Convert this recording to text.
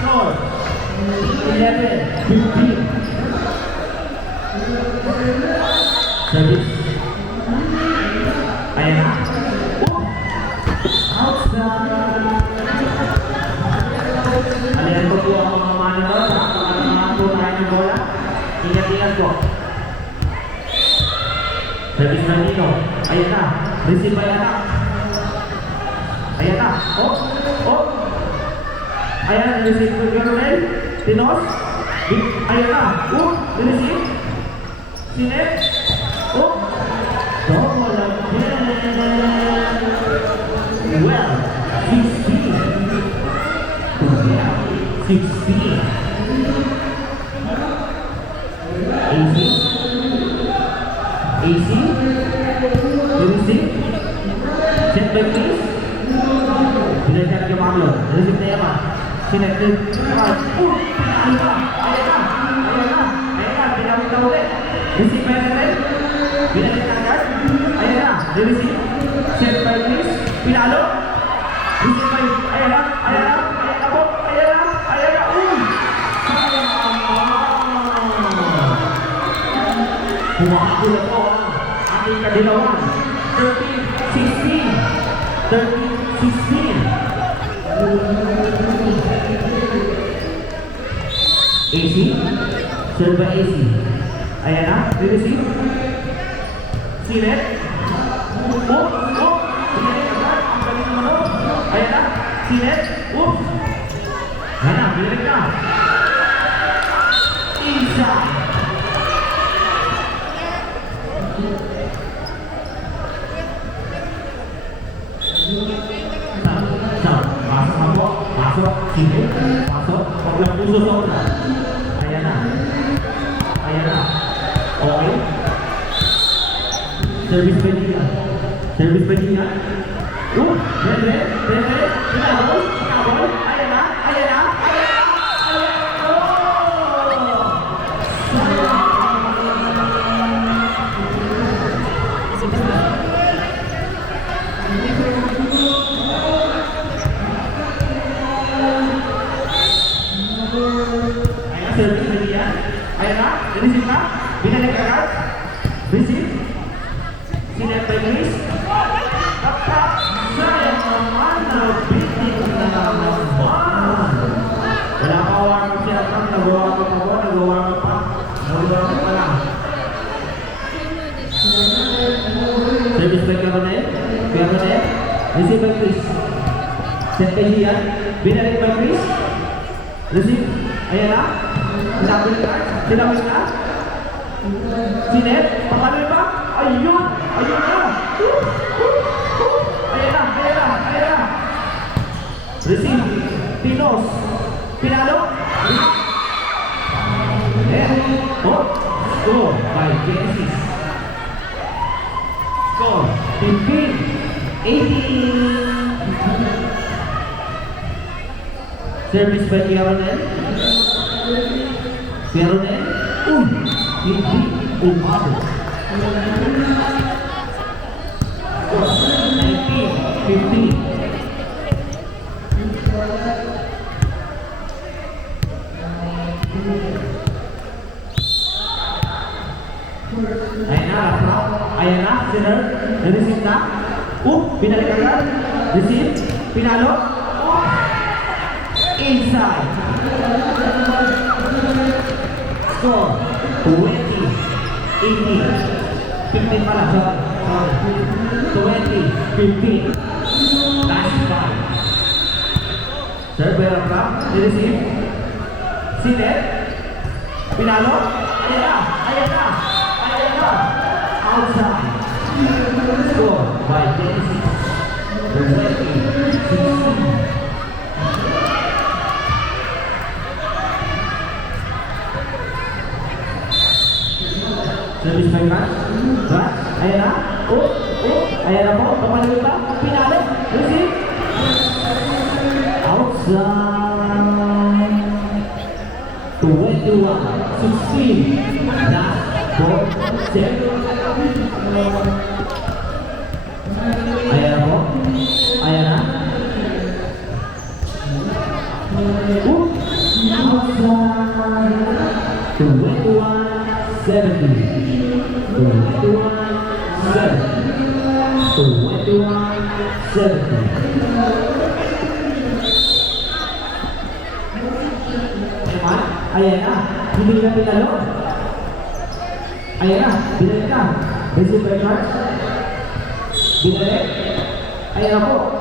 Score 11-15. Service. Ayan na. Outside. Alihan ko po ang mga manager. Pagkakaroon po tayo ng bola. Ingat-ingat po. Service na dito. Ayan na. Receive by anak. Ayan na. Oh. Oh. Ayan. Receive by Gabriel. Tinos. Ayan na. Oh. Receive. Sinet. Oh. Double again. Well. 16. Yeah. 16. AC. AC. Receive. Set by please. Binajar ke Pablo. Receive na yaman. Sinet din. Ayan na. Ayan na. Ayan na. Pinawin na ulit. Receive by natin. Binajar agad. Ayan na. Receive. Set by please. Pinalo. Receive by. Ayan na. Ayan na. Ayan na po. Ayan na. Ayan na. Sayang naman. Huwag na po ang ating kadilawan. 13-16. 13-16. AC. Serve by AC. Ayan na. Receive. Sinet. Oh. Oh. Sinet agad. Ang galing naman o. Ayan na. Sinet. Oh. Ayan na. Bilik na. Isa. Masuk, sini, masuk, pegang khusus orang. Ayan na. Ayan na. Okay. Service pentingan. Service pentingan. Bende. Kabul. Ayan na. Ayan na. Service dia. Ayan na. Receive na. Binalik agad. Receive. Sinet by Chris. Kapag sayang naman na bitin na naman. Wala pa awang siya lang. Nagawa ko pa. Service by Cabernet. Receive by Chris. Set by Gian. Binalik by Chris. Receive. Ayan na. Sinabit na. Sinet. Patuloy pa. Ayun na. Ayan na. Receive. Pinos. Pinalo. Oh. Score by Genesis. Score 15-18. Service by Kiaronel. Hindi umabot. 19-15. Ayan na, Sinner. Receive na. Binalik agad. Receive. Pinalo. Inside. Score 20-18. 15 pala. Sorry. 20-15. Last five. Serve by Rafra. Receive. Sinet. Pinalo. Ayan na. Outside. Score by Genesis. 20-16. Service by Max. Ayan na. Ayan na po. Pamalit pa. Pinalo. Receive. Outside. 21-16. Last ball. Set. Ayan na po. Ayan na. Outside. 21-70. 21-70. Ayan na, hindi na pinalo. Ayan na, binalik na. Receive by charge. Binalik. Ayan na po.